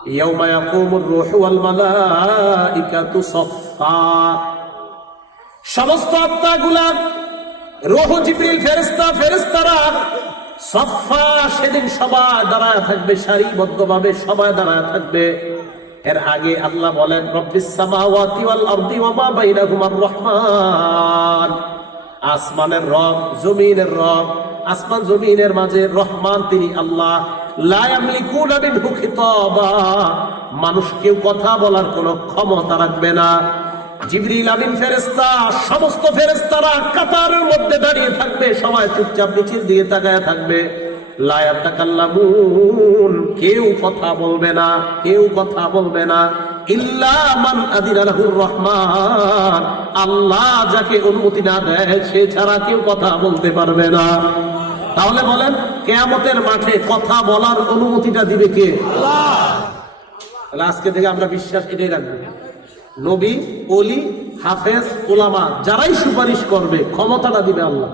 يوم يقوم الروح والملائكة صفا সমস্ত আত্মাগুলা রোহ জিবরিল ফেরেস্তা ফেরেস্তারা সফা সেদিন সবাই দাঁড়ায় থাকবে সারিবদ্ধভাবে সবাই দাঁড়ায় থাকবে এর আগে আল্লাহ বলেন রব্বিস সামাওয়াতি ওয়াল আরদি ওয়া মা বাইনাহুমার রহমান আসমানের রব জমিনের রব আসমান জমিনের মাঝে রহমান তিনি আল্লাহ মানুষ কেউ কথা বলার কোনো ক্ষমতা রাখবে না। জিবরিল আমিন ফেরেস্তা সমস্ত ফেরেস্তারা কাতারের মধ্যে দাঁড়িয়ে থাকবে, সবাই চুপচাপ নিচের দিকে তাকায় থাকবে। কেউ কথা বলবে না, কেউ কথা বলবে না। মান রহমান, আল্লাহ যাকে অনুমতি না দেয়, সে ছাড়া কেউ কথা বলতে পারবে না। তাহলে বলেন কেয়ামতের মাঠে কথা বলার অনুমতিটা দিবে কে? তাহলে আজকে থেকে আমরা বিশ্বাস এটাই রাখব। নবী অলি হাফেজ ওলামা যারাই সুপারিশ করবে, ক্ষমতাটা দিবে আল্লাহ।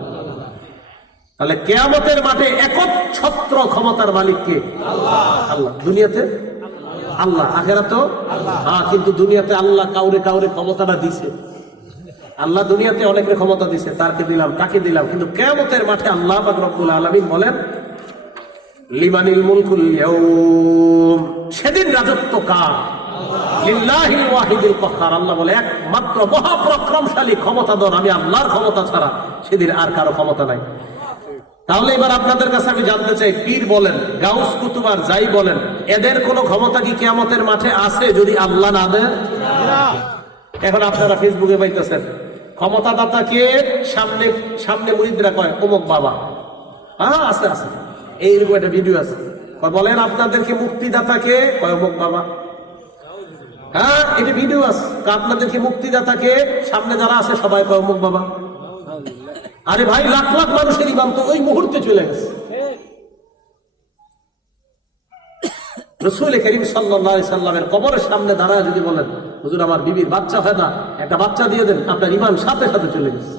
তাহলে কেয়ামতের মাঠে একচ্ছত্র ক্ষমতার মালিক কে? আল্লাহ। দুনিয়াতে? আল্লাহ। আখেরা তো হ্যাঁ কিন্তু দুনিয়াতে আল্লাহ কাউরে কাউরে ক্ষমতাটা দিছে। আল্লাহ দুনিয়াতে অনেকের ক্ষমতা দিছে, তারকে দিলাম, তাকে দিলাম। কিন্তু কেয়ামতের মাঠে আল্লাহ রব্বুল আলামিন বলেন লিমানিল মুলকুল ইয়াউম। সেদিন রাজত্ব কার? লিল্লাহিল ওয়াহিদুল আল্লাহ বলে, একমাত্র ক্ষমতাধর, আমি আল্লাহর ক্ষমতা ছাড়া সেদিন আর কারও ক্ষমতা নাই। তাহলে এবার আপনাদের কাছে আমি জানতে চাই, পীর বলেন, গাউস কুতুবার যাই বলেন, এদের কোনো ক্ষমতা কি কিয়ামতের মাঠে আছে যদি আল্লাহ না দেন এখন আপনারা ফেসবুকে পাইতেছেন ক্ষমতাদাতা কে সামনে সামনে মুরিদরা কয় অমুক বাবা। হ্যাঁ আছে আছে। এইরকম একটা ভিডিও আছে। বলেন আপনাদেরকে মুক্তিদাতা কে কয় বাবা। হ্যাঁ এটা ভিডিও আছে। তা আপনাদেরকে মুক্তিদাতা কে সামনে যারা আছে সবাই, কয় বাবা। আরে ভাই, লাখ লাখ মানুষের ইমাম তো ওই মুহূর্তে চলে গেছে। রসুল করিম সাল্লামের কবরের সামনে দাঁড়ায় যদি বলেন, হুজুর, আমার বিবির বাচ্চা হয় না, একটা বাচ্চা দিয়ে দেন, আপনার ইমাম সাথে সাথে চলে গেছে।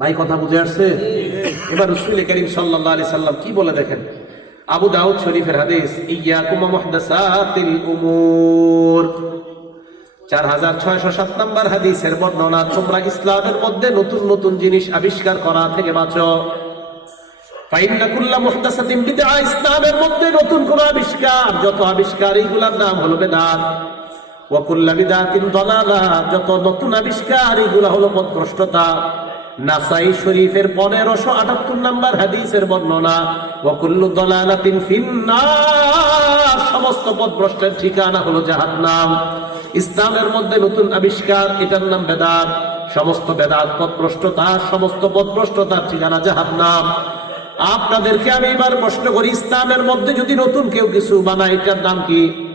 ভাই, কথা বুঝে আসছে? এবার রসুল করিম সাল্লাহ আলি সাল্লাম কি বলে দেখেন? আবু দাউদ শরীফের হাদিস, ইয়াকুমা মুহদাসাতিল উমুর। চার হাজার ছয়শো সাত নম্বর হাদিসের বর্ণনা, তোমরা ইসলামের মধ্যে নতুন নতুন জিনিস আবিষ্কার করা থেকে বাঁচো। ইসলামের মধ্যে নতুন কোন আবিষ্কার। যত আবিষ্কার, এইগুলার নাম হলো বেদাত। ওয়া কুল্লা বিদআতিন দালালা, যত নতুন আবিষ্কার, এইগুলা হলো পথভ্রষ্টতা। নাসাই শরীফের পনেরোশো আটাত্তর নম্বর হাদিসের বর্ণনা ওয়া কুল্লু দালালাতিন ফিন্নার। সমস্ত পথভ্রষ্টের ঠিকানা হলো জাহান্নাম। ইসলামের মধ্যে নতুন আবিষ্কার, এটার নাম বেদাত। সমস্ত বেদাত পথভ্রষ্টতা, সমস্ত পথভ্রষ্টতার ঠিকানা জাহান্নাম। আপনাদেরকে আমি এবার প্রশ্ন করি, ইসলামের মধ্যে যদি নতুন কেউ কিছু বানায়, এটার নাম কি?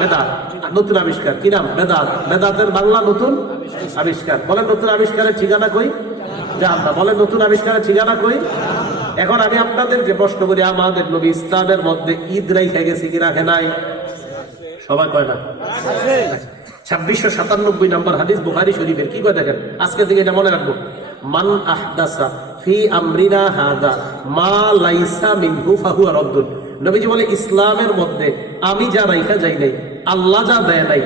বেদাত নতুন আবিষ্কার। কি নাম? বেদাত বেদাতের বাংলা নতুন আবিষ্কার। বলেন নতুন আবিষ্কারের ঠিকানা কই? বলেন নতুন আবিষ্কারের ঠিকানা কই? এখন আমি প্রশ্ন করি, আমাদের নবী ইসলামের মধ্যে ঈদ রাইখে গেছে কি রাখে নাই? সবাই কয় না? ছাব্বিশশো সাতানব্বই নম্বর হাদিস বুহারি শরীফের। কি করে দেখেন? আজকে থেকে এটা মনে রাখব। মান আহদাসা ফি আমরিনা হাদা, মা লাইসা মিনহু রদ্দুন। নবীজি বলে, ইসলামের মধ্যে আমি যা রাইখা যাই নাই, আল্লাহ যা দেয় নাই,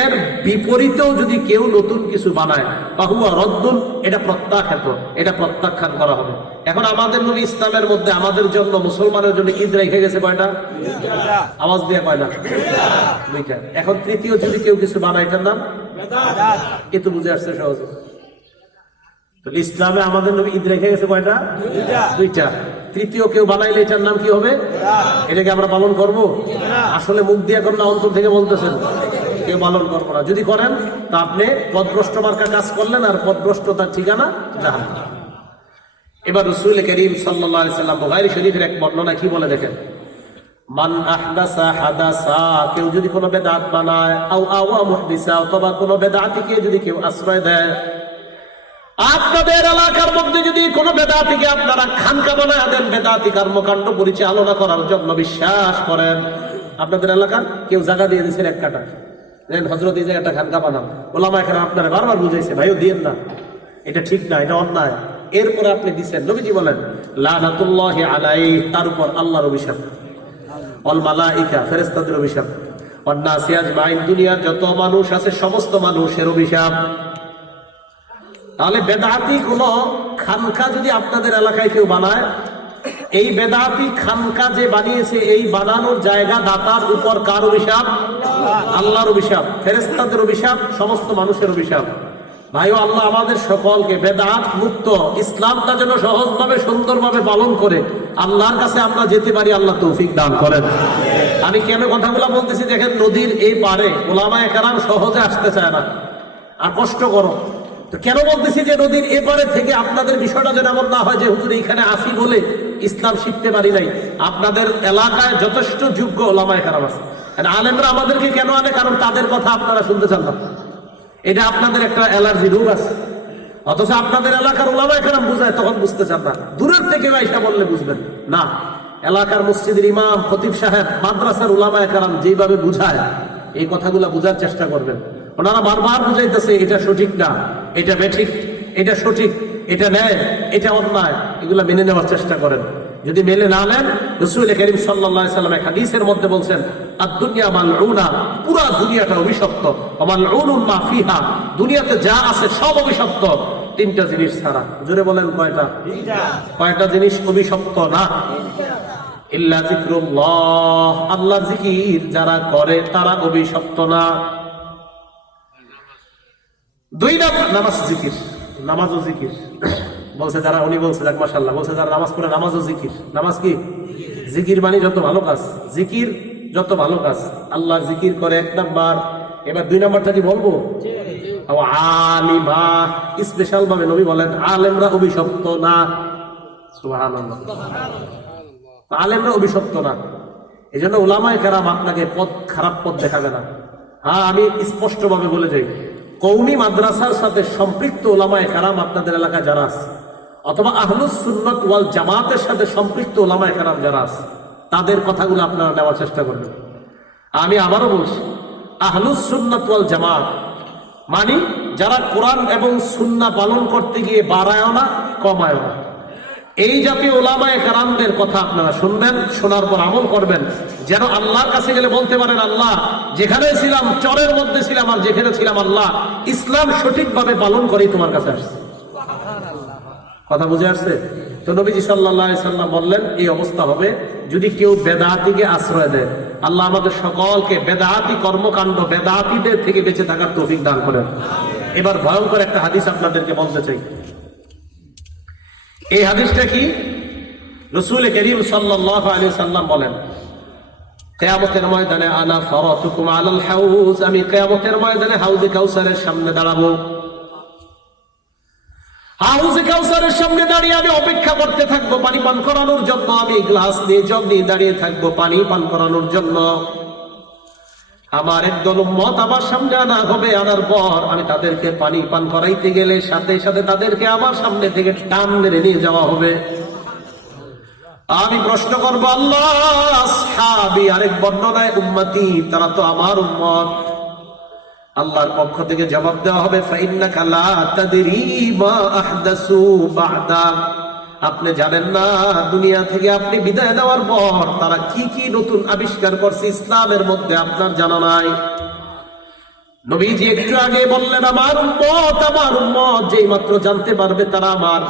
এর বিপরীতেও যদি কেউ নতুন কিছু বানায় বাহুয়া রদ্দুন, এটা প্রত্যাখ্যাত, এটা প্রত্যাখ্যান করা হবে। এখন আমাদের নবী ইসলামের মধ্যে আমাদের জন্য, মুসলমানের জন্য ঈদ রেখে গেছে কয়টা? আওয়াজ দিয়ে কয়টা দুইটা। এখন তৃতীয়, যদি কেউ কিছু বানায়, এটার নাম? এ তো বুঝে আসছে সহজে? ইসলামে আমাদের নবী ঈদ রেখে গেছে কয়টা? দুইটা। তৃতীয় কেউ বানাইলে এটার নাম কি হবে? এটাকে আমরা পালন করব? আসলে মুখ দিয়ে এখন না, অন্তর থেকে বলতেছেন। কেউ পালন করব না। যদি করেন, তা আপনি পদভ্রষ্ট মার্কা কাজ করলেন আর পদভ্রষ্ট তার ঠিকানা জাহান এবার রসুল করিম সাল্লাহ সাল্লাম বুহারি শরীফের এক বর্ণনা কি বলে দেখেন? মান আহদাসা হাদাসা, কেউ যদি কোনো বেদাত বানায়, আও আওয়া মুহদিসা, অথবা কোনো বেদাতিকে যদি কেউ আশ্রয় দেয় আপনাদের এলাকার মধ্যে যদি কোনো বেদাতিকে আপনারা খানকা বানায় দেন, বেদাতি কর্মকাণ্ড পরিচালনা করার জন্য বিশ্বাস করেন। আপনাদের এলাকার কেউ জায়গা দিয়ে দিয়েছেন এক কাটা। দেন হজরত এই জায়গাটা খানকা বানান। ওলামা এখানে আপনারা বারবার বুঝাইছে, ভাইও, দিয়েন না। এটা ঠিক না, এটা অন্যায়। এরপরে আপনি দিচ্ছেন, নবীজি বলেন, লানাতুল্লাহ আলাই তার উপর আল্লাহর অভিশাপ। অল মালাইকা ফেরেস্তাদের অভিশাপ। অন্নাসিয়াজ মাইন দুনিয়ার যত মানুষ আছে, সমস্ত মানুষের অভিশাপ। তাহলে বেদাতি কোন খানকা যদি আপনাদের এলাকায় কেউ বানায়, এই বেদাতি খানকা যে বানিয়েছে, এই বানানোর জায়গা দাতার উপর কার অভিশাপ? আল্লাহর অভিশাপ ফেরেস্তাদের অভিশাপ, সমস্ত মানুষের অভিশাপ। ভাইও, আল্লাহ আমাদের সকলকে বেদাত মুক্ত, ইসলামটা যেন সহজভাবে, সুন্দরভাবে পালন করে। আল্লাহর কাছে আমরা যেতে পারি, আল্লাহ তৌফিক দান করেন। আমি কেন কথাগুলো বলতেছি? দেখেন নদীর এই পারে ওলামায় কারাম সহজে আসতে চায় না। আর কষ্ট করো। তো কেন বলতেছি যে নদীর এপারে থেকে আপনাদের বিষয়টা যেন এমন না হয় যে হুজুর এইখানে আসি বলে ইসলাম শিখতে পারি নাই। আপনাদের এলাকায় যথেষ্ট যোগ্য ওলামায় খারাপ আছে। আলেমরা আমাদেরকে কেন আনে? কারণ তাদের কথা আপনারা শুনতে চান না। এটা আপনাদের একটা অ্যালার্জি রোগ আছে। অথচ আপনাদের এলাকার ওলামায় খারাপ বুঝায়, তখন বুঝতে চান না। দূরের থেকে আইসা বললে বুঝবেন। না, এলাকার মসজিদের ইমাম, খতিব সাহেব, মাদ্রাসার ওলামায় কারাম যেভাবে বুঝায়, এই কথাগুলো বুঝার চেষ্টা করবেন। ওনারা বারবার বুঝাইতেছে এটা সঠিক না এটা বেঠিক এটা সঠিক এটা ন্যায় এটা অন্যায় এগুলা মেনে নেওয়ার চেষ্টা করেন। যদি মেনে না নেন রসুল করিম সাল্লাহ সাল্লাম এক হাদিসের মধ্যে বলছেন আর দুনিয়া পুরা দুনিয়াটা অভিশপ্ত। অমাল মা ফিহা দুনিয়াতে যা আছে সব অভিশপ্ত। তিনটা জিনিস ছাড়া। জোরে বলেন কয়টা? কয়টা জিনিস অভিশপ্ত না? ইল্লা জিক্রুল্লাহ আল্লাহ জিকির যারা করে তারা অভিশপ্ত না। দুই নাম্বার নামাজ জিকির, নামাজও জিকির। বলছে যারা, উনি বলছে, যাক মাসাল্লাহ বলছে যারা নামাজ পড়ে নামাজও জিকির। নামাজ কি? জিকির মানে যত ভালো কাজ, জিকির যত ভালো কাজ। আল্লাহ জিকির করে এক নাম্বার। এবার দুই নাম্বারটা কি বলব? ও আলিমা স্পেশাল ভাবে নবী বলেন, আলেমরা অভিশপ্ত না। আলেমরা অভিশপ্ত না। এই জন্য ওলামায় কেরাম আপনাকে পথ, খারাপ পথ দেখাবে না। হ্যাঁ আমি স্পষ্টভাবে বলে যাই। কৌমি মাদ্রাসার সাথে সম্পৃক্ত ওলামায় কারাম আপনাদের এলাকায় যারা আছে, অথবা আহলুস সুন্নত ওয়াল জামাতের সাথে সম্পৃক্ত ওলামায় কারাম যারা আছে, তাদের কথাগুলো আপনারা নেওয়ার চেষ্টা করবেন। আমি আবারও বলছি, আহলুস সুন্নত ওয়াল জামাত মানে যারা কোরআন এবং সুন্না পালন করতে গিয়ে বাড়ায় না কমায় না। এই জাতীয় ওলামায় কারামদের কথা আপনারা শুনবেন, শোনার পর আমল করবেন যেন আল্লাহর কাছে গেলে বলতে পারেন আল্লাহ যেখানে ছিলাম চরের মধ্যে ছিলাম আর যেখানে ছিলাম আল্লাহ ইসলাম সঠিকভাবে পালন করেই তোমার কাছে আসছে। কথা বুঝে আসছে? তো নবীজি সাল্লাহ সাল্লাম বললেন এই অবস্থা হবে যদি কেউ বেদাতিকে আশ্রয় দেয়। আল্লাহ আমাদের সকলকে বেদাহাতি কর্মকাণ্ড বেদাতিদের থেকে বেঁচে থাকার তৌফিক দান করেন। এবার ভয়ঙ্কর একটা হাদিস আপনাদেরকে বলতে চাই। এই হাদিসটা কি? রসুল করিম সাল্লাহ আলী সাল্লাম বলেন কেয়ামতের ময়দানে আনা ফরতুকুম আলাল হাউজ, আমি কেয়ামতের ময়দানে হাউজে কাউসারের সামনে দাঁড়াবো। হাউজে কাউসারের সামনে দাঁড়িয়ে আমি অপেক্ষা করতে থাকব, পানি পান করানোর জন্য। আমি গ্লাস নিয়ে জগ নিয়ে দাঁড়িয়ে থাকব, পানি পান করানোর জন্য। আমার একদল মত আমার সামনে আনা হবে, আনার পর আমি তাদেরকে পানি পান করাইতে গেলে সাথে সাথে তাদেরকে আমার সামনে থেকে টান মেরে নিয়ে যাওয়া হবে। আমি প্রশ্ন করব, আল্লাহ আরেক বর্ণনায়, উম্মতি, তারা তো আমার উম্মত। আল্লাহর পক্ষ থেকে জবাব দেওয়া হবে আপনি জানেন না, দুনিয়া থেকে আপনি বিদায় দেওয়ার পর তারা কি কি নতুন আবিষ্কার করছে ইসলামের মধ্যে, আপনার জানা নাই। নবীজি একটু আগে বললেন, আমার উম্মত আমার উম্মত যেই মাত্র জানতে পারবে তারা আমার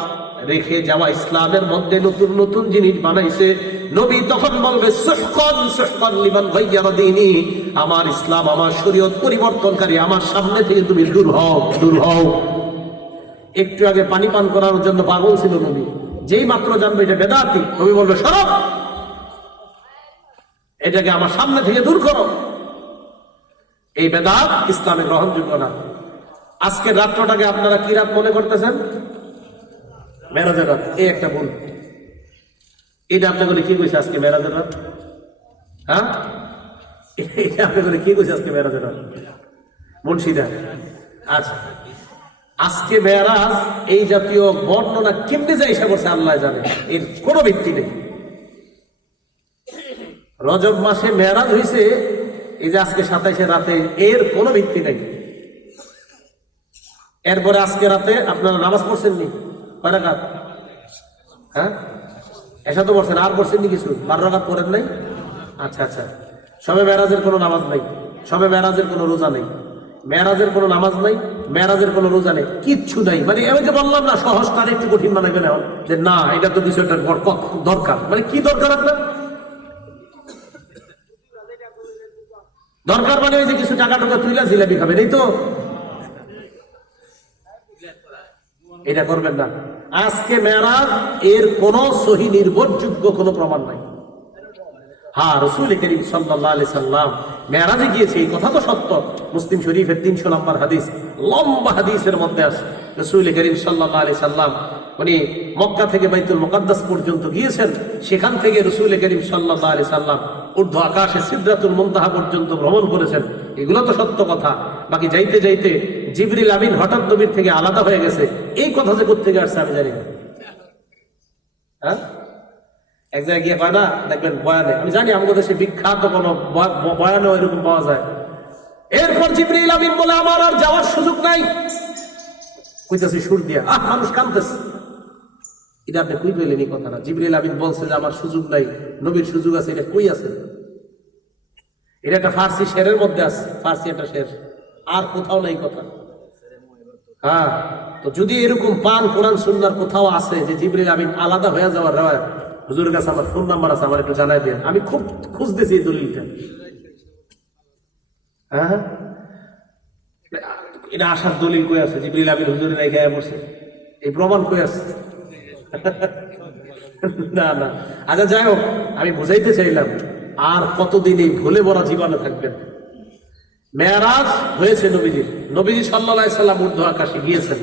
রেখে যাওয়া ইসলামের মধ্যে নতুন নতুন জিনিস বানাইছে। নবী তখন বলবে আমার ইসলাম, আমার শরীয়ত পরিবর্তনকারী, আমার সামনে থেকে তুমি দূর হও দূর হও। একটু আগে পানি পান করার জন্য পাগল ছিল নবী। যেই মাত্র জানবে এটা বেদাতি, নবী বলবে সরব এটাকে আমার সামনে থেকে দূর করো। এই বেদাত ইসলামে গ্রহণযোগ্য না। আজকের রাত্রটাকে আপনারা কি রাত মনে করতেছেন? মেরাজের রাত। এই একটা ভুল এটা আপনাকে কি কইছে আজকে মেরাজের রাত? হ্যাঁ? এটা আপনাকে কি কইছে আজকে মেরাজের রাত? মুন্সিদা। আচ্ছা। আজকে মেয়ারাজ এই জাতীয় বর্ণনা কেমনে যায় এসে করছে আল্লাহ জানে। এর কোনো ভিত্তি নেই। রজব মাসে মেয়ারাজ হয়েছে এই যে আজকে সাতাইশে রাতে, এর কোনো ভিত্তি নেই। এরপরে আজকে রাতে আপনারা নামাজ পড়ছেন নি? কয় হ্যাঁ? এসা তো পড়ছেন আর পড়ছেন নি কিছু? বারো রাকাত পড়েন নাই? আচ্ছা আচ্ছা। সবে মেরাজের কোনো নামাজ নাই। সবে মেরাজের কোনো রোজা নেই। মেরাজের কোনো নামাজ নাই মেরাজের কোনো রোজা নেই। কিচ্ছু নাই। মানে আমি যে বললাম না, সহজ তার একটু কঠিন বানাবেন এখন। যে না, এটা তো কিছু একটা দরকার। মানে কি দরকার আপনার? দরকার মানে ওই যে কিছু টাকা টাকা তুইলা জিলাপি খাবেন, এই তো? এটা করবেন না। আজকে মেরাজ এর কোন সহি নির্ভরযোগ্য কোনো প্রমাণ নাই। হ্যাঁ রসুল করিম সাল্লাহ সাল্লাম মেয়ারাজে গিয়েছে, এই কথা তো সত্য। মুসলিম শরীফের তিনশো নম্বর হাদিস, লম্বা হাদিসের মধ্যে আছে। রসুল করিম সাল্লাহ আলি সাল্লাম উনি মক্কা থেকে বাইতুল মোকাদ্দাস পর্যন্ত গিয়েছেন, সেখান থেকে রসুল করিম সাল্লাহ আলি সাল্লাম ঊর্ধ্ব আকাশে সিদ্ধাতুল মুন্তাহা পর্যন্ত ভ্রমণ করেছেন। এগুলো তো সত্য কথা। বাকি যাইতে যাইতে জিবরিল আমিন হঠাৎ নবীর থেকে আলাদা হয়ে গেছে। এই কথা যে কোথেকে আসছে আমি জানি না। হ্যাঁ? এক জায়গায় গিয়ে না, দেখবেন বয়ানে আমি জানি আমাদের দেশে বিখ্যাত কোন বয়ানে এরকম পাওয়া যায়। এরপর জিবরিল আমিন বলে, আমার আর যাওয়ার সুযোগ নাই। কইতাছি সুর দিয়া, আহ, মানুষ কানতেছে এটা আপনি কই পেলেন এই কথাটা? জিবরিল আমিন বলছে যে, আমার সুযোগ নাই। নবীর সুযোগ আছে, এটা কই আছে? এটা একটা ফার্সি শেরের মধ্যে আছে। ফার্সি একটা শের। আর কোথাও নাই কথা। হ্যাঁ তো যদি এরকম পান কোরআন সুন্নার কোথাও আছে যে জিবরিল আমিন আলাদা হয়ে যাওয়ার রেওয়ায়ত হুজুরের কাছে আমার ফোন নাম্বার আছে, আমার একটু জানাই দেন। আমি খুব খুঁজতেছি এই দলিলটা। হ্যাঁ এটা আসার দলিল কই আছে? জিবরিল আমিন হুজুরের রেখে বসে। এই প্রমাণ কই আছে? না না। আচ্ছা যাই হোক, আমি বুঝাইতে চাইলাম, আর কতদিন এই ভুলে ভরা জীবনে থাকবেন? মেয়ারাজ হয়েছে নবীজির। নবীজি সাল্লাহ সাল্লাম ঊর্ধ্ব আকাশে গিয়েছেন।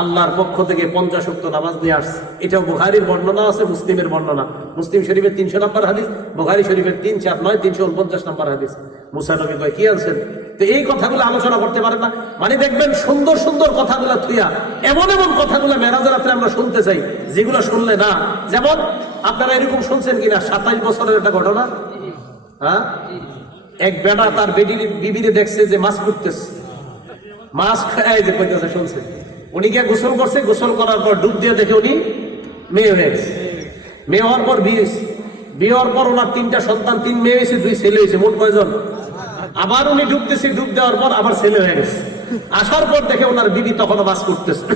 আল্লাহর পক্ষ থেকে পঞ্চাশ উক্ত নামাজ নিয়ে আসছে। এটাও বুখারির বর্ণনা আছে, মুসলিমের বর্ণনা। মুসলিম শরীফের তিনশো নম্বর হাদিস, বুখারি শরীফের তিন, চার, নয়, তিনশো উনপঞ্চাশ নম্বর হাদিস। মুসা নবী কয়, কি আনছেন? তো এই কথাগুলো আলোচনা করতে পারেন না। মানে দেখবেন সুন্দর সুন্দর কথাগুলো থুইয়া এমন এমন কথাগুলো মেরাজের রাত্রে আমরা শুনতে চাই, যেগুলো শুনলে না, যেমন আপনারা এরকম শুনছেন কিনা, সাতাইশ বছরের একটা ঘটনা? হ্যাঁ? এক বেটা তার বেডির বিবিরে দেখছে যে মাছ করতেছে মাছ খায় যে কইতেছে, শুনছে। উনি গিয়ে গোসল করছে, গোসল করার পর ডুব দিয়ে দেখে উনি মেয়ে হয়ে গেছে। মেয়ে হওয়ার পর বিয়ে। বিয়ে হওয়ার পর ওনার তিনটা সন্তান, তিন মেয়ে হয়েছে, দুই ছেলে হয়েছে, মোট কয়জন? আবার উনি ডুবতেছে, ডুব দেওয়ার পর আবার ছেলে হয়ে গেছে। আসার পর দেখে ওনার বিবি তখনও মাছ করতেছে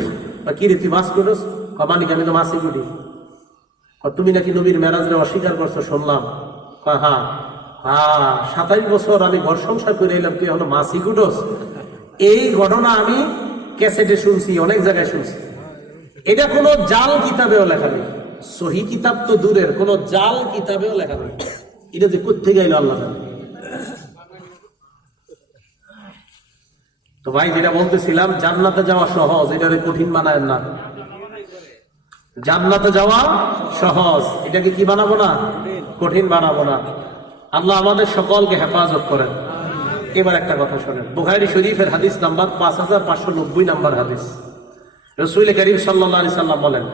কি রে, তুই মাছ করস মানিক, আমি তো মাছই করি তুমি নাকি নবীর মেরাজরে অস্বীকার করছ? শুনলাম। হ্যাঁ হ্যাঁ সাতাইশ বছর আমি ঘর সংসার করে এলাম, তুই হলো মাসি কুটস এই ঘটনা আমি ক্যাসেটে শুনছি, অনেক জায়গায় শুনছি। এটা কোনো জাল কিতাবেও লেখা নেই। সহি কিতাব তো দূরের, কোনো জাল কিতাবেও লেখা নেই। এটা যে কোথেকে গাইল আল্লাহ তো ভাই, যেটা বলতেছিলাম, জান্নাতে যাওয়া সহজ এটা কঠিন বানায় না। জান্নাতে যাওয়া সহজ, এটাকে কি বানাবো না? কঠিন বানাবো না। আল্লাহ আমাদের সকলকে হেফাজত করেন। এবার একটা কথা শোনেন। বুখারি শরীফের হাদিস নাম্বার পাঁচ হাজার পাঁচশো নব্বই নাম্বার হাদিস। রসুল করিম সাল্লাহ সাল্লাম বলেন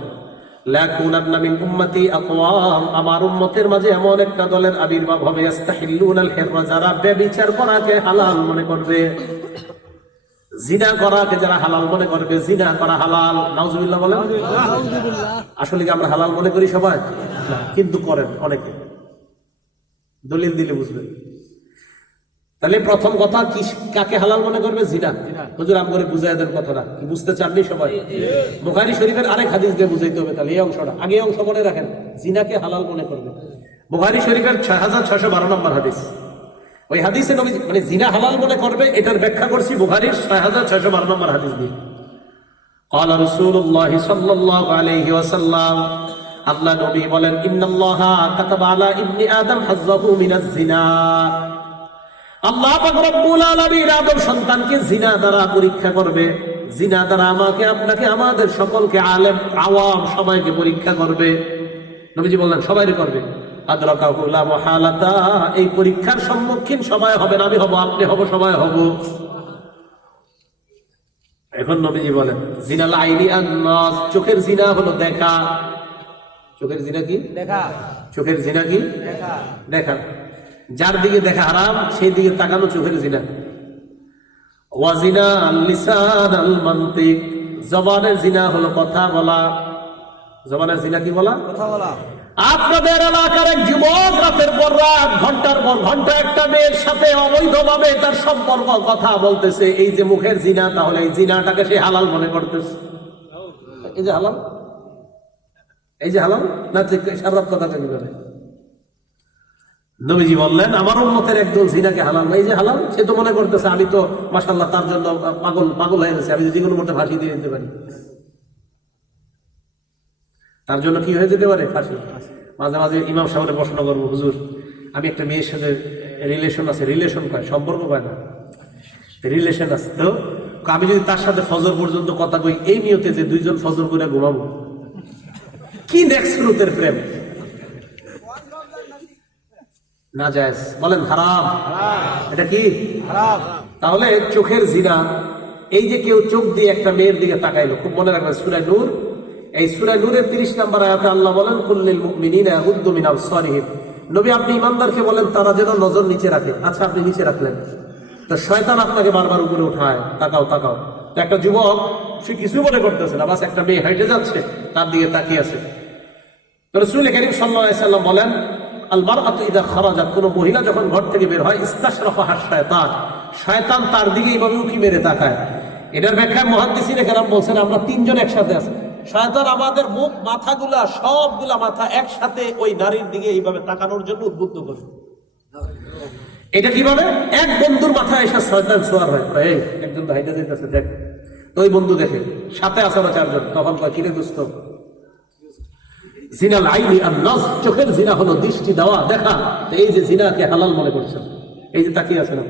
লাকুনান্না উম্মতি আকওয়াম। আমার উম্মতের মাঝে এমন একটা দলের আবির্ভাব হবে যারা ব্যভিচার করাকে হালাল মনে করবে জিনা করাকে যারা হালাল মনে করবে জিনা করা হালাল। নাউজুবিল্লাহ বলেন। আসলে কি আমরা হালাল মনে করি সবাই? কিন্তু করেন অনেকে। দলিল দিলে বুঝবেন। তাহলে প্রথম কথা কি কাকে হালাল মনে করবে জিনা হুজুর আম করে বুঝাই দেন কথাটা কি বুঝতে চাননি সবাই বুখারী শরীফের আরেক হাদিস দিয়ে বুঝাইতে হবে তাহলে এই অংশটা আগে এই অংশ মনে রাখেন জিনাকে হালাল মনে করবে বুখারী শরীফের ছয় হাজার ছয়শো বারো নম্বর হাদিস ওই হাদিসে নবী মানে জিনা হালাল মনে করবে এটার ব্যাখ্যা করছি বুখারীর ছয় হাজার ছয়শো বারো নম্বর হাদিস দিয়ে قال رسول الله صلى الله عليه وسلم আল্লাহ নবী বলেন ইন্নাল্লাহ কাতাবা আলা ইবনি আদম হাজ্জাহু মিনাজ জিনা আল্লাহ রব্বুল আলামিন আদম সন্তানকে জিনা দ্বারা পরীক্ষা করবে। জিনা দ্বারা আমাকে আপনাকে আমাদের সকলকে আলেম আওয়াম সবাইকে পরীক্ষা করবে। নবীজি বললেন সবাই করবে। এই পরীক্ষার সম্মুখীন সবাই হবেন আমি হব আপনি হব সবাই হব। এখন নবীজি বলেন জিনা লাইনি আন্নাস চোখের জিনা হলো দেখা। চোখের জিনা কি? দেখা। চোখের জিনা কি? দেখা। দেখা। যার দিকে দেখা হারাম সেই দিকে তাকানো চোখের জিনা। ওয়াজিনা লিসান আল মান্তিক। জবানের জিনা হলো কথা বলা। জবানের জিনা কি বলা? কথা বলা। আপনাদের এলাকার এক যুবক রাতের পর রাত ঘণ্টার পর ঘণ্টা একটা মেয়ের সাথে অবৈধভাবে তার সম্পর্ক কথা বলতেছে। এই যে মুখের জিনা তাহলে এই জিনাটাকে সে হালাল মনে করতেছে। এই যে হালাল? এই যে হালাল? না যে সারাত কথাটা কি বলে নবীজি বললেন, আমার উন্মতের একদল জিনাকে হালাল, এই যে হালাল, সে তো মনে করতেছে আমি তো মাসাল্লাহ তার জন্য পাগল পাগল হয়ে গেছে, আমি যে কোনো মধ্যে ফাঁসি দিয়ে দিতে পারি। তার জন্য কি হয়ে যেতে পারে? ফাঁসি। মাঝে মাঝে ইমাম সাহেবের প্রশ্ন করব, হুজুর, আমি একটা মেয়ের সাথে রিলেশন আছে রিলেশন কয়? সম্পর্ক পায় না? রিলেশন আছে তো? আমি যদি তার সাথে ফজর পর্যন্ত কথা কই, এই নিয়তে যে দুইজন ফজর করে ঘুমাবো? কি নেক্সট রুতের প্রেম? না জায়েজ বলেন হারাম। এটা কি? তাহলে চোখের জিনা এই যে কেউ চোখ দিয়ে একটা মেয়ের দিকে তাকাইলো খুব মনে রাখবেন সুরায় নূর। এই সুরায় নূরের তিরিশ নম্বর আয়াতে আল্লাহ বলেন কুল্লিল মুমিনিনা ইয়াগুদ্দু মিন আবসারিহিম নবী আপনি ইমানদারকে বলেন তারা যেন নজর নিচে রাখে। আচ্ছা আপনি নিচে রাখলেন। তো শয়তান আপনাকে বারবার উপরে উঠায় তাকাও তাকাও। তো একটা যুবক সে কিছু মনে করতেছে না বাস একটা মেয়ে হাইটে যাচ্ছে তার দিকে তাকিয়ে আছে। রসুল করিম সাল্লাম বলেন কোন মহিলা যখন ঘর থেকে বের হয় শয়তান শয়তান তার দিকে এইভাবে উকি মেরে তাকায়। এটার ব্যাখ্যায় মহাদ্দিসিনে কেরাম বলছেন, আমরা তিনজন একসাথে আছি। শয়তান আমাদের মুখ, মাথাগুলা, সবগুলা মাথা একসাথে ওই নারীর দিকে এইভাবে তাকানোর জন্য উদ্বুদ্ধ করে। এটা কীভাবে? এক বন্ধুর মাথায় এসে শয়তান সোয়ার হয়। একজন যেতেছে, দেখ। তো ওই বন্ধু দেখে, সাথে আসে চারজন। তখন কিরে দুস্থ জিনা লাইনি আর নজ চোখের জিনা হলো দৃষ্টি দেওয়া, দেখা। এই যে জিনাকে হালাল মনে করছেন, এই যে তাকিয়ে আছেন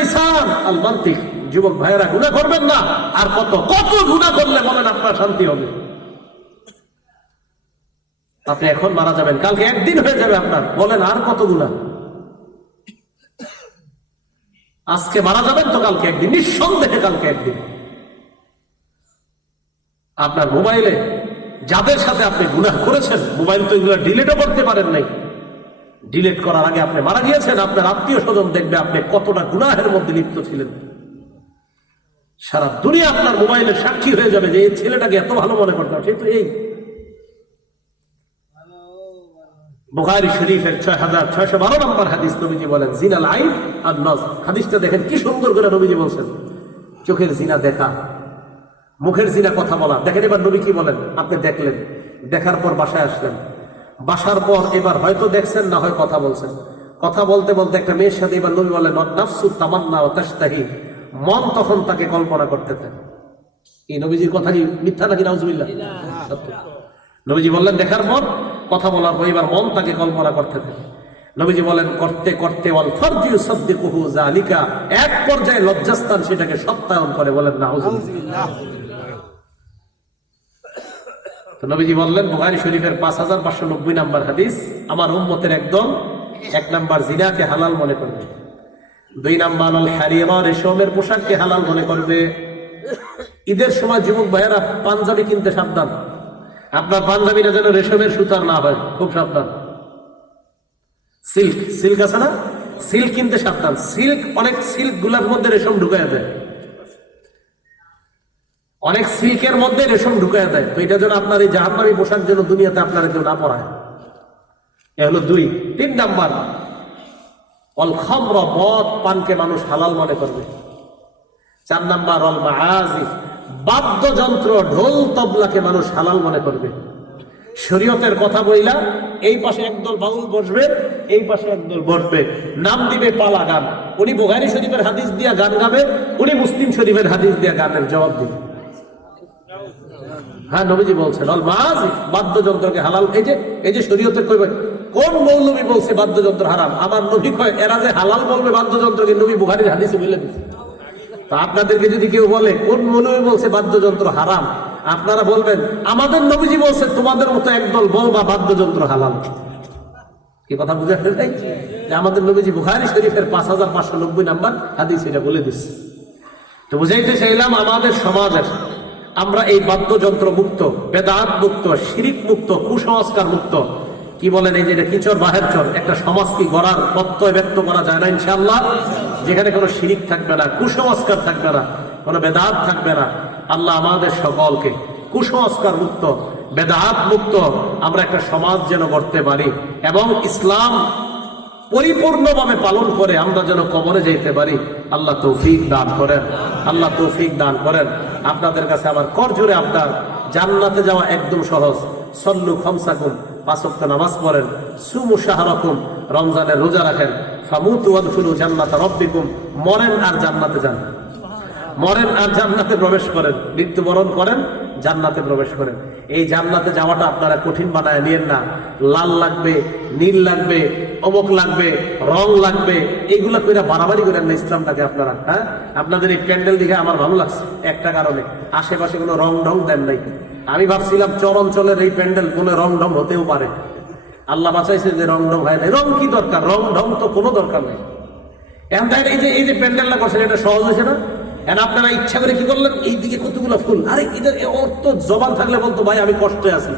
লিসান, আল মান্তিক, যুবক ভাইয়েরা, গুণা করবেন না। আর কত কত গুণা করলে বলেন আপনার শান্তি হবে। আপনি এখন মারা যাবেন, কালকে একদিন হয়ে যাবে আপনার। বলেন আর কত গুণা। আজকে মারা যাবেন তো কালকে একদিন, নিঃসন্দেহে কালকে একদিন। আপনার মোবাইলে যাদের সাথে আপনি গুনাহ করেছেন, মোবাইল তো এগুলো ডিলিটও করতে পারেন নাই। ডিলিট করার আগে আপনি মারা গিয়েছেন, আপনার আত্মীয় স্বজন দেখবে আপনি কতটা গুনাহের মধ্যে লিপ্ত ছিলেন। সারা দুনিয়া আপনার মোবাইলের সাক্ষী হয়ে যাবে যে এই ছেলেটাকে এত ভালো মনে করতাম সে তো এই। বুখারি শরীফের ছয় হাজার ছয়শো বারো নম্বর হাদিস নবীজি বলেন, জিনাল আইন আর নজ। হাদিসটা দেখেন কি সুন্দর করে নবীজি বলছেন। চোখের জিনা দেখা মুখের জিনা কথা বলা। দেখেন এবার নবী কি বলেন? আপনি দেখলেন। দেখার পর বাসায় আসলেন। বাসার পর এবার হয়তো দেখছেন, না হয় কথা বলছেন। কথা বলতে বলতে একটা মেয়ের সাথে এবার নবী বলেন নাফসু তামান্না ও মন তখন তাকে কল্পনা করতে থাকে এই নবীজির কথা কি মিথ্যা নাকি নাউজুবিল্লাহ? নবীজি বললেন, দেখার পর কথা বলার পর এবার মন তাকে কল্পনা করতে থাকে নবীজি বলেন, করতে করতে অল ফরজিউ সদ্দিকুহু জালিকা এক পর্যায়ে লজ্জাস্থান সেটাকে সত্যায়ন করে বলেন, নাউজুবিল্লাহ। নবীজি বললেন বুহারি শরীফের পাঁচ হাজার পাঁচশো নব্বই নাম্বার হাদিস, আমার উম্মতের একদম এক নাম্বার জিনাকে হালাল মনে করবে। দুই নাম্বার আল হারিয়ামা রেশমের পোশাককে হালাল মনে করবে। ঈদের সময় যুবক ভাইয়েরা পাঞ্জাবি কিনতে সাবধান। আপনার পাঞ্জাবিটা যেন রেশমের সুতার না হয়, খুব সাবধান। সিল্ক সিল্ক আছে না? সিল্ক কিনতে সাবধান। সিল্ক অনেক সিল্কগুলার মধ্যে রেশম ঢুকায় দেয়। অনেক সিল্কের মধ্যে রেশম ঢুকায় দেয়। তো এটা যেন আপনার এই জাহান্নামী পোশাক যেন দুনিয়াতে আপনারা কেউ না পড়ায় এ হলো দুই। তিন নাম্বার, অল খামর মদ পানকে মানুষ হালাল মনে করবে। চার নাম্বার, অল মাহাজি বাদ্যযন্ত্র, ঢোল তবলাকে মানুষ হালাল মনে করবে। শরীয়তের কথা বইলা, এই পাশে একদল বাউল বসবে, এই পাশে একদল বসবে। নাম দিবে পালা গান উনি বুহারি শরীফের হাদিস দিয়া গান গাবে, উনি মুসলিম শরীফের হাদিস দিয়া গানের জবাব দিবে। হ্যাঁ নবীজি বলছেন অল মাজি বাদ্যযন্ত্রকে হালাল। এই যে এই যে শরীয়তের কইবে, কোন মৌলবী বলছে বাদ্যযন্ত্র হারাম? আমার নবী কয়, এরা যে হালাল বলবে বাদ্যযন্ত্রকে নবী বুহারির হাদিসে বলে দিচ্ছে তা আপনাদেরকে যদি কেউ বলে, কোন মৌলবী বলছে বাদ্যযন্ত্র হারাম? আপনারা বলবেন, আমাদের নবীজি বলছে, তোমাদের মতো একদল বলবা বাদ্যযন্ত্র হালাল। কি কথা বুঝে নাই? যে আমাদের নবীজি বুখারি শরীফের পাঁচ হাজার পাঁচশো নব্বই নাম্বার হাদিস এটা বলে দিচ্ছে তো বুঝাইতে চাইলাম, আমাদের সমাজের আমরা এই বাদ্যযন্ত্র মুক্ত, বেদাত মুক্ত, শিরিক মুক্ত, কুসংস্কার মুক্ত। কি বলেন এই যে কিচর বাহের চর একটা সমাজ কি গড়ার প্রত্যয় ব্যক্ত করা যায় না ইনশাল্লাহ যেখানে কোনো শিরিক থাকবে না, কুসংস্কার থাকবে না, কোনো বেদাত থাকবে না। আল্লাহ আমাদের সকলকে কুসংস্কার মুক্ত বেদাহাত মুক্ত আমরা একটা সমাজ যেন গড়তে পারি এবং ইসলাম পরিপূর্ণভাবে পালন করে আমরা যেন কবরে যেতে পারি। আল্লাহ তৌফিক দান করেন। আল্লাহ তৌফিক দান করেন। আপনাদের কাছে আমার কর জোরে আপনার জান্নাতে যাওয়া একদম সহজ। সল্লু খমসাকুম পাঁচক্ত নামাজ পড়েন, সুমু শাহরকুম রমজানের রোজা রাখেন। ফামুতু ওয়াদখুলু জান্নাত রব্বিকুম, মরেন আর জান্নাতে যান। মরেন আর জান্নাতে প্রবেশ করেন, মৃত্যুবরণ করেন, জান্নাতে প্রবেশ করেন। এই জান্নাতে যাওয়াটা আপনারা কঠিন বানায় নিয়েন না। লাল লাগবে, নীল লাগবে, অমক লাগবে, রং লাগবে এইগুলা কইরা বাড়াবাড়ি করেন না ইসলামটাকে আপনারা হ্যাঁ? আপনাদের এই প্যান্ডেল দেখে আমার ভালো লাগছে, একটা কারণে। আশেপাশে কোনো রং ঢং দেন নাই। আমি ভাবছিলাম চর অঞ্চলের এই প্যান্ডেল কোনো রং ঢং হতেও পারে। আল্লাহ বাঁচাইছে যে রং ঢং হয় না রং কি দরকার? রং ঢং তো কোনো দরকার নেই। এখন এই যে এই যে প্যান্ডেলটা করছেন, এটা সহজ হয়েছে না? এখন আপনারা ইচ্ছা করে কি করলেন? এই দিকে কতগুলো ফুল? আরে, এদের তো জবান থাকলে বলতো, ভাই, আমি কষ্টে আছি।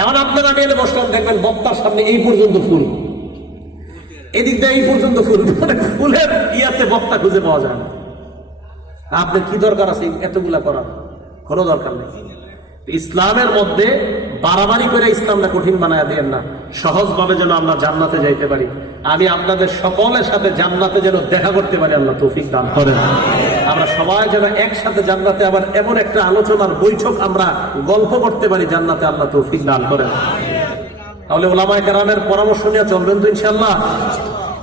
এখন আপনারা আমি এনে বসলাম, দেখবেন বক্তার সামনে এই পর্যন্ত ফুল। এদিক দিয়ে এই পর্যন্ত ফুল। মানে ফুলের ইয়াতে বক্তা খুঁজে পাওয়া যায় না, আপনার কি দরকার আছে? এতগুলা করার। কোনো দরকার নেই। ইসলামের মধ্যে বাড়াবাড়ি করে ইসলামটা কঠিন বানায় দেন না। সহজভাবে যেন আমরা জান্নাতে যাইতে পারি। আমি আপনাদের সকলের সাথে জান্নাতে যেন দেখা করতে পারি, আল্লাহ তৌফিক দান করেন। আমরা সবাই যেন একসাথে জান্নাতে আবার এমন একটা আলোচনার বৈঠক আমরা গল্প করতে পারি, জান্নাতে আল্লাহ তৌফিক দান করেন। তাহলে ওলামায় কারামের পরামর্শ নিয়ে চলবেন তো ইনশাল্লাহ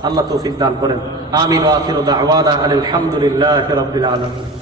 আল্লাহ তৌফিক দান করেন। আমিন ওয়া আখিরু দাওয়ানা আলহামদুলিল্লাহি রাব্বিল আলামিন।